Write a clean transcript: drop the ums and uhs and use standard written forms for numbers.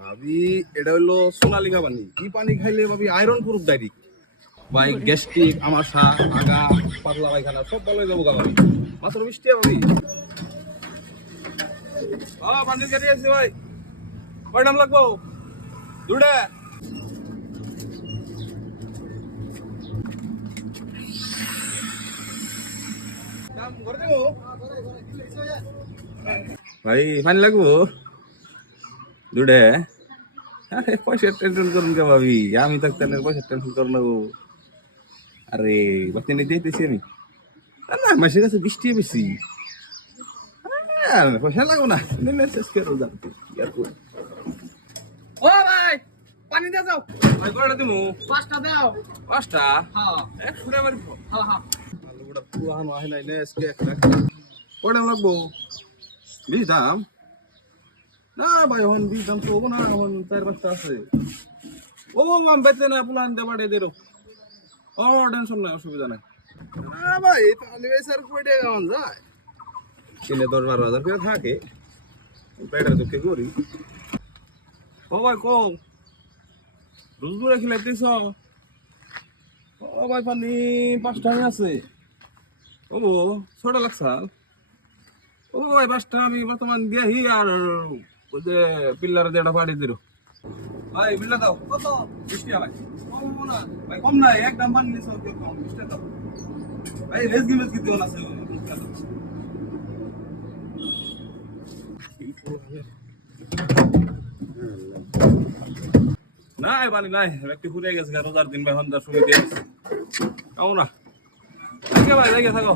ভাবি এটা হলো সোনালিকা পানি। কি পানি খাইলে ভাবি আয়রন প্রুফ ডাইরেক্ট ভাই, গ্যাস্ট্রিক, আমাশা, আগা, পাতলা পায়খানা সব ভালো হয়ে যাবো গা ভাবি। মাত্র 20 টাকা ভাবি। পানির গাড়ি আছে ভাই, কয় দাম লাগবো? দুটা। ভাই পানি লাগবো দুটা? আরে পয়সার টেনশন করুন কে ভাবি, আমি থাকতে পয়সার টেনশন করুন না গো। আরে বাতি নিয়ে দিতেছি আমি। না মাসের কাছে 20 টাকা বেশি। পয়সা লাগবো না, শেষ করে যান। ও ভাই পানি দিয়ে যাও ভাই। কয়টা দিমু? 5টা দাও। 5টা? হ্যাঁ 100 টাকা মারিব। হ্যাঁ হ্যাঁ। আলুটা পুরানো আহে নাই, আজকে একটা। কয়টা লাগবো? 20 দাম? না ভাই এখন 20 দাম তো হবো না, এখন 4-5টা আছে। ও আমি বেচতে না, পুলান দিয়ে বাড়িয়ে দিল। ও টেনশন নাই, অসুবিধা নাই। না ভাই পানি বেচার কয় টাকা কেমন যায়? কিনে 10-12 হাজার করে থাকে, পেটের দুঃখে করি। ও ভাই কও রোজ দূরে খিলাইতেছ? ও ভাই পানি 5টা আছে। ও 6টা লাগছে। ও ভাই 5টা আমি বর্তমান দিয়াহি, আর ওই যে পিল্লার যেটা পাড়ি দিল ভাই, বিল্লা দাও। কত? 20 টাকা ভাই। কম হবো না ভাই? কম নাই, একদম পানি নিছ, কম 20 টাকা দাও ভাই। রেজগি মেজগি দিও না আছে। নাই পানি নাই, একটু ঘুরে গেছে রোজার দিন ভাই, সন্ধ্যার সময় দিয়ে কেমন না ভাই, থাকো।